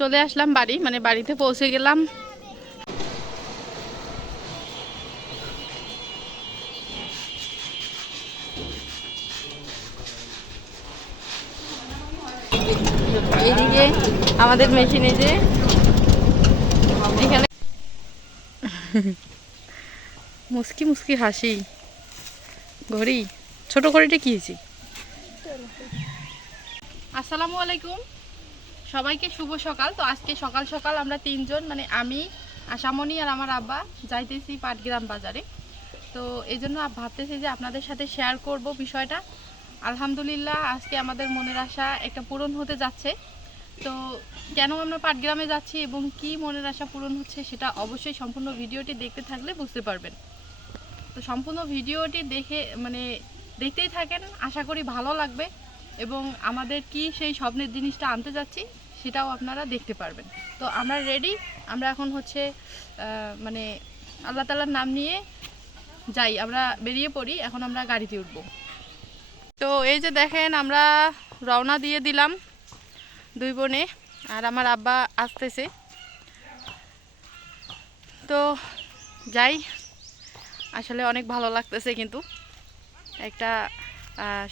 চলে আসলাম বাড়ি মানে বাড়িতে পৌঁছে গেলাম। এইদিকে আমাদের মেশিনে যে এখানে মুসকি মুসকি হাসি। ঘড়ি ছোট ঘড়িটা কি হয়েছে? আসসালামু আলাইকুম। সবাইকে শুভ সকাল। তো আজকে সকাল সকাল আমরা তিনজন মানে আমি, আশামণি আর আমার আব্বা যাইতেছি পাটগ্রাম বাজারে। তো এই জন্য ভাবতেছি যে আপনাদের সাথে শেয়ার করব বিষয়টা। আলহামদুলিল্লাহ, আজকে আমাদের মনের আশা একটা পূরণ হতে যাচ্ছে। তো কেন আমরা পাটগ্রামে যাচ্ছি এবং কি মনের আশা পূরণ হচ্ছে সেটা অবশ্যই সম্পূর্ণ ভিডিওটি দেখতে থাকলে বুঝতে পারবেন। তো সম্পূর্ণ ভিডিওটি দেখে মানে দেখতেই থাকেন। আশা করি ভালো লাগবে। এবং আমাদের কি সেই স্বপ্নের জিনিসটা আনতে যাচ্ছি, সেটাও আপনারা দেখতে পারবেন। তো আমরা রেডি আমরা এখন হচ্ছে মানে আল্লাহ তালার নাম নিয়ে যাই, আমরা বেরিয়ে পড়ি, এখন আমরা গাড়িতে উঠব। তো এই যে দেখেন, আমরা রওনা দিয়ে দিলাম দুই বোনে, আর আমার আব্বা আসতেছে। তো যাই, আসলে অনেক ভালো লাগতেছে কিন্তু একটা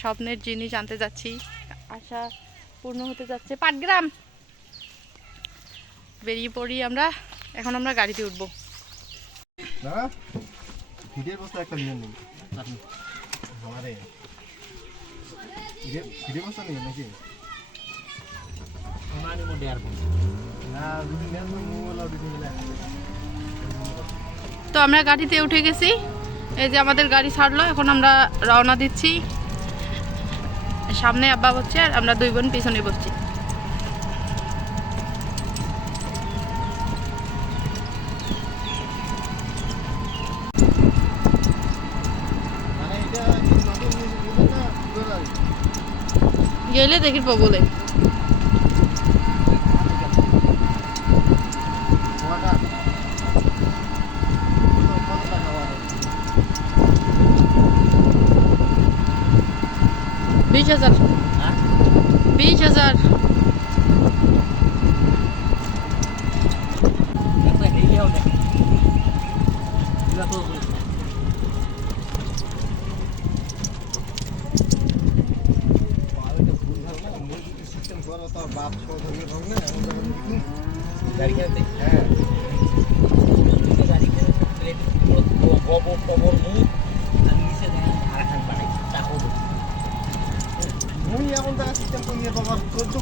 স্বপ্নের জিনিস আনতে যাচ্ছি। আশা পূর্ণ হতে যাচ্ছে। পাটগ্রাম! বেরিয়ে পড়ি আমরা। এখন আমরা গাড়িতে উঠবো। তো আমরা গাড়িতে উঠে গেছি। এই যে আমাদের গাড়ি ছাড়লো এখন আমরা রওনা দিচ্ছি। সামনে আব্বা বসছে আর আমরা দুই বোন পিছনে বসছি। গেলে দেখি বলে বিশ হাজার বিশ হাজার পালটা ভুল ভালো না মুই যদি সিস্টেম করো তো বাপ সহ ধরে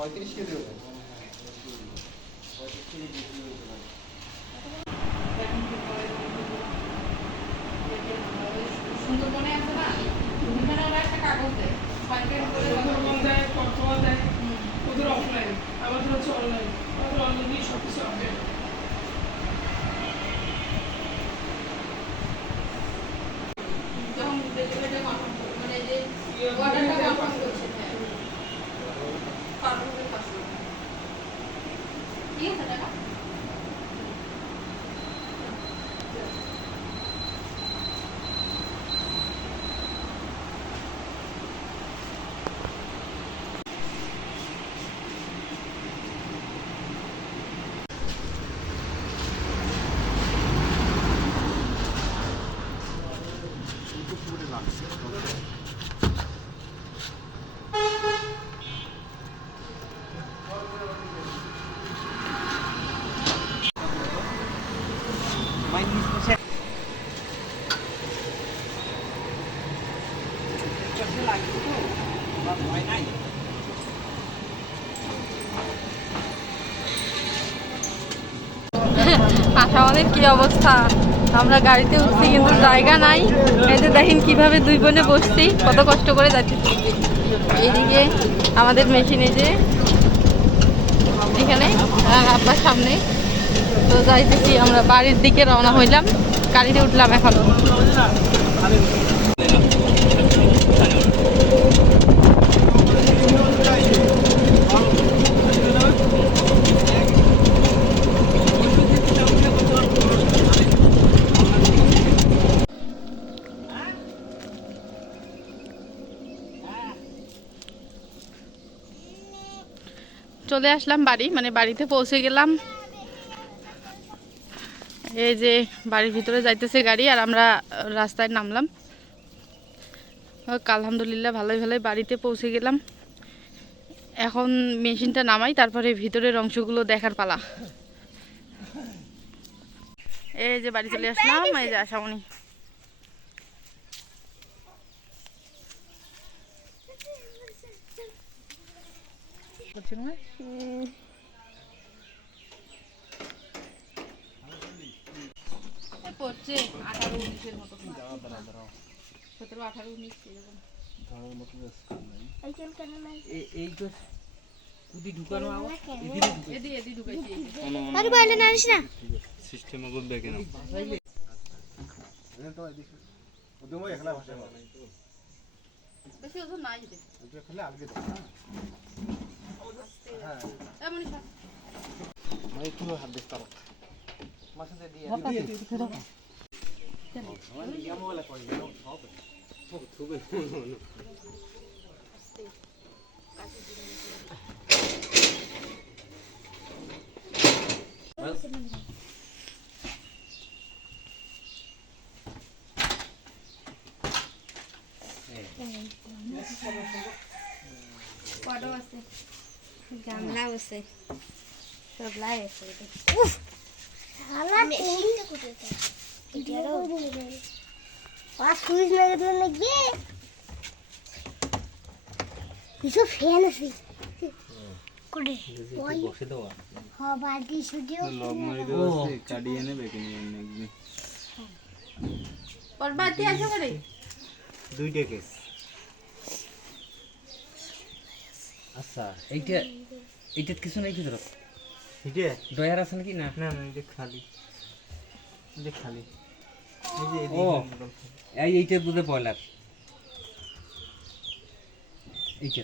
পঁয়ত্রিশ কেজি ওজন সুন্দরবনে আছে না? ওখানে ওরা একটা কাগজ দেয়। পাইকারি করে সুন্দরবন দেয় ওদের অফলাইন আমাদের হচ্ছে অনলাইন আমাদের অনলাইনেই সব কিছু আপডেট আশাওয়ানের কি অবস্থা? আমরা গাড়িতে উঠছি কিন্তু জায়গা নাই। যে দেখেন কীভাবে দুই বোনে বসছি, কত কষ্ট করে যাচ্ছি। এইদিকে আমাদের মেশিনে যে, এখানে আব্বার সামনে। তো যাইতেছি, আমরা বাড়ির দিকে রওনা হইলাম। গাড়িতে উঠলাম এখনও। চলে আসলাম বাড়ি মানে বাড়িতে পৌঁছে গেলাম। এই যে বাড়ির ভিতরে যাইতেছে গাড়ি আর আমরা রাস্তায় নামলাম। আলহামদুলিল্লাহ ভালোই ভালোই বাড়িতে পৌঁছে গেলাম। এখন মেশিনটা নামাই, তারপরে ভিতরের অংশগুলো দেখার পালা। এই যে বাড়ি চলে আসলাম, এই যে আশামণি। পড়ছে আঠারো উনিশের মতো। সতেরো আঠারো উনিশ, এরকম। এই তো কুদি ঢুকানো এদি এদি ঢুকাইছি। আরে বাইরে নারিস না সিস্টেম আগুন দেখে নাও তো এদিকে ওদের মই একলা ভাষা বেশি ওজন নাই এতে। ওটা খেলে আলগে দাও হ্যাঁ এ মনীষা, মানে একটু হাত দিস তার মাসে দিয়ে গামলা আছে সব লাই আছে কোথায় এটারও আর সুইচ লাগিয়ে দিলে লাগবে কিছু ফ্যান আছে। করে। ওই বসে মারি আসো করে দুইটা কেস আচ্ছা এইটা কিছু নাই কি ধরো এটা ডয়ার আছে নাকি? না। না না এটা খালি। এটা খালি। ও এদিকে এই এইটা বুঝে পয়লার এইটা